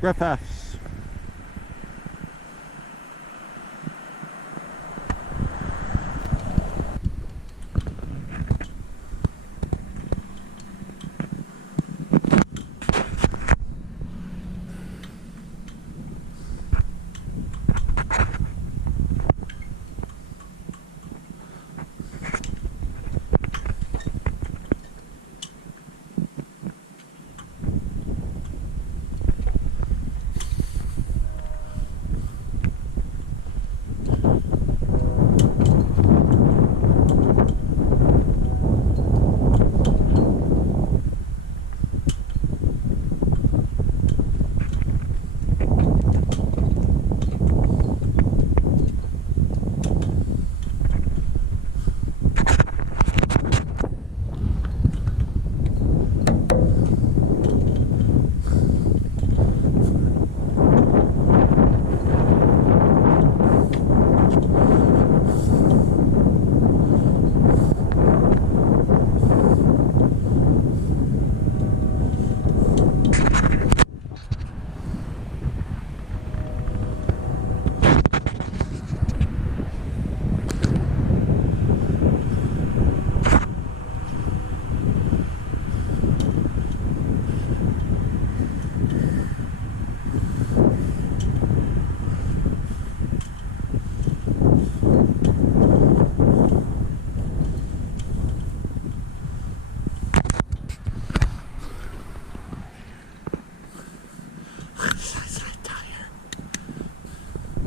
Griffiss.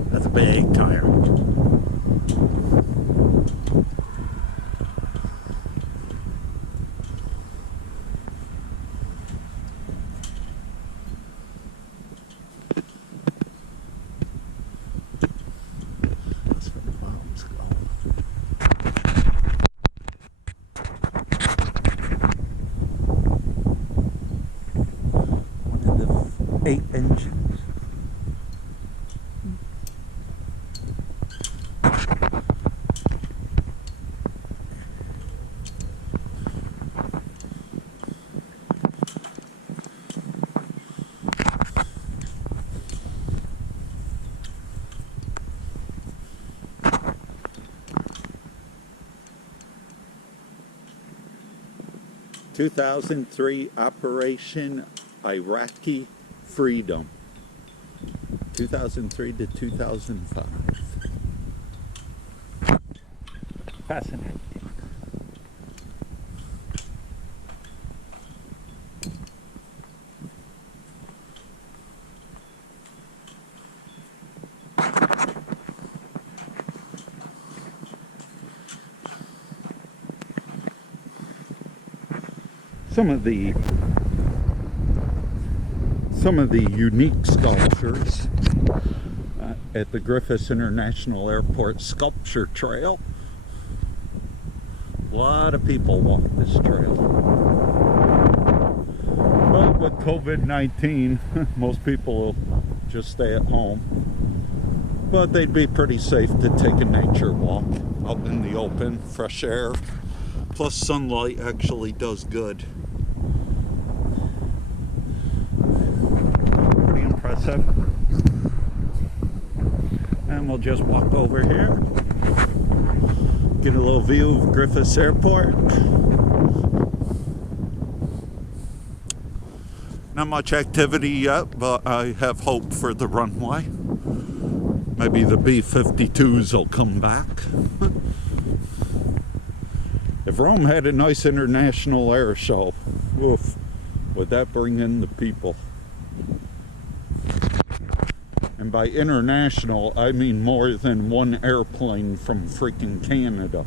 That's a big tire. That's where the bombs go. One of the 8 engines. (2003) Operation Iraqi Freedom, 2003 to 2005. Fascinating. Some of the unique sculptures at the Griffiss International Airport Sculpture Trail. A lot of people walk this trail. But with COVID-19, most people will just stay at home. But they'd be pretty safe to take a nature walk out in the open, fresh air. Plus sunlight actually does good. Pretty impressive. And we'll just walk over here. Get a little view of Griffiss Airport. Not much activity yet, but I have hope for the runway. Maybe the B-52s will come back. If Rome had a nice international air show, oof, would that bring in the people? And by international, I mean more than one airplane from freaking Canada.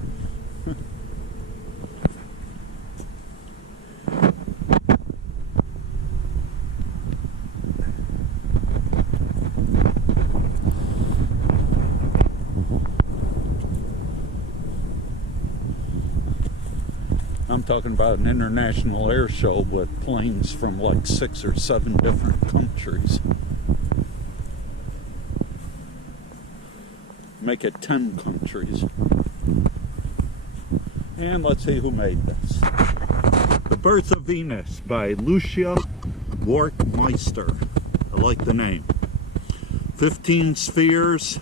I'm talking about an international air show with planes from like 6 or 7 different countries. Make it 10 countries. And let's see who made this. The Birth of Venus by Lucia Workmeister. I like the name. 15 spheres.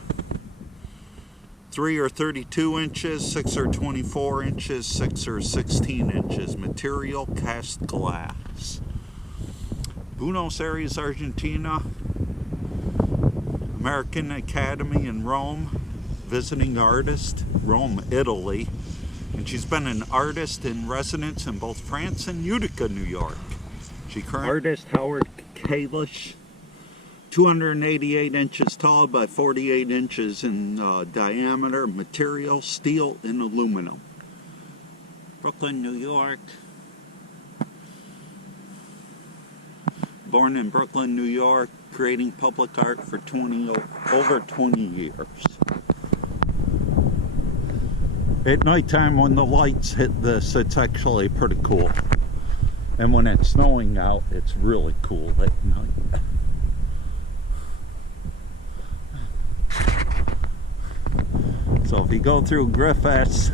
3 are 32 inches, 6 are 24 inches, 6 are 16 inches. Material cast glass. Buenos Aires, Argentina. American Academy in Rome. Visiting artist, Rome, Italy. And she's been an artist in residence in both France and Utica, New York. Artist Howard Kalish. 288 inches tall by 48 inches in diameter. Material, steel and aluminum. Brooklyn, New York. Born in Brooklyn, New York, creating public art for over 20 years. At nighttime when the lights hit this, it's actually pretty cool. And when it's snowing out, it's really cool at night. So if you go through Griffiss,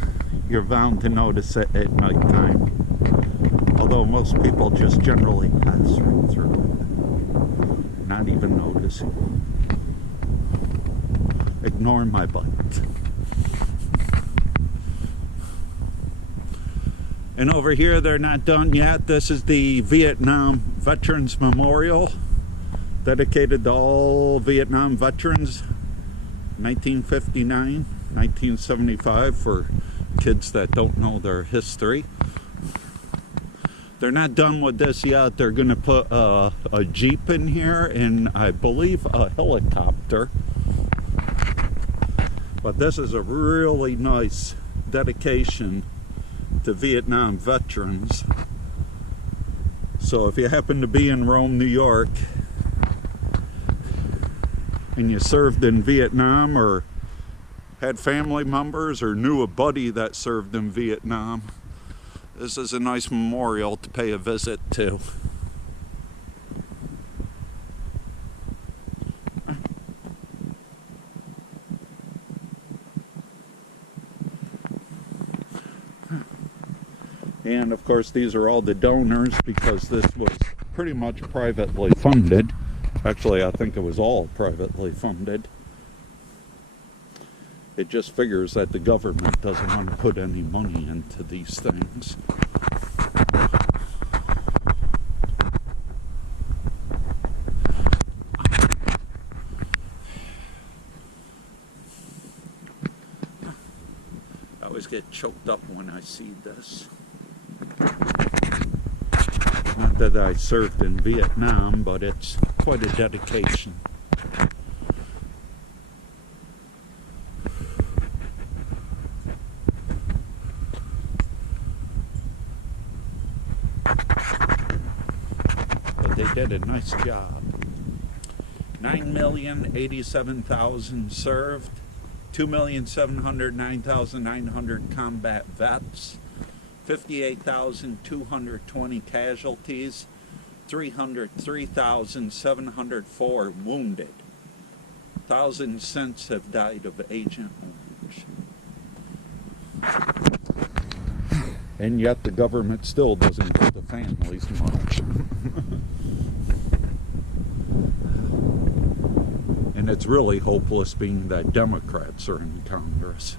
you're bound to notice it at nighttime. Although most people just generally pass right through it, not even noticing. Ignore my butt. And over here, they're not done yet. This is the Vietnam Veterans Memorial, dedicated to all Vietnam veterans. 1959, 1975, for kids that don't know their history. They're not done with this yet. They're going to put a Jeep in here and I believe a helicopter. But this is a really nice dedication to Vietnam veterans. So if you happen to be in Rome, New York, and you served in Vietnam or had family members or knew a buddy that served in Vietnam, this is a nice memorial to pay a visit to. And of course these are all the donors, because this was pretty much privately funded. Actually, I think it was all privately funded. It just figures that the government doesn't want to put any money into these things. I always get choked up when I see this. Not that I served in Vietnam, but it's quite a dedication. But they did a nice job. 9,087,000 served, 2,709,900 combat vets, 58,220 casualties, 303,704 wounded. 1,000 since have died of Agent Orange. And yet the government still doesn't give the families much. And it's really hopeless being that Democrats are in Congress.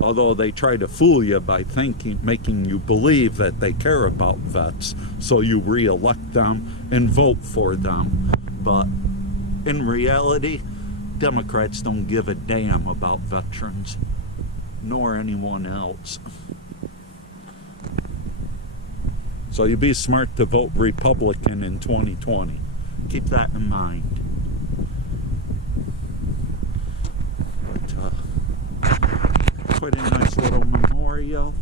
Although they try to fool you by making you believe that they care about vets, so you re-elect them and vote for them. But in reality, Democrats don't give a damn about veterans, nor anyone else. So you be smart to vote Republican in 2020. Keep that in mind. Quite a nice little memorial.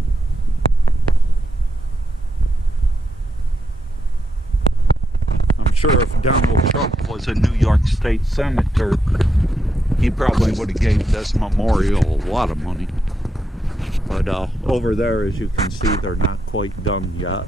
I'm sure if Donald Trump was a New York State Senator, he probably would have gave this memorial a lot of money. But over there, as you can see, they're not quite done yet.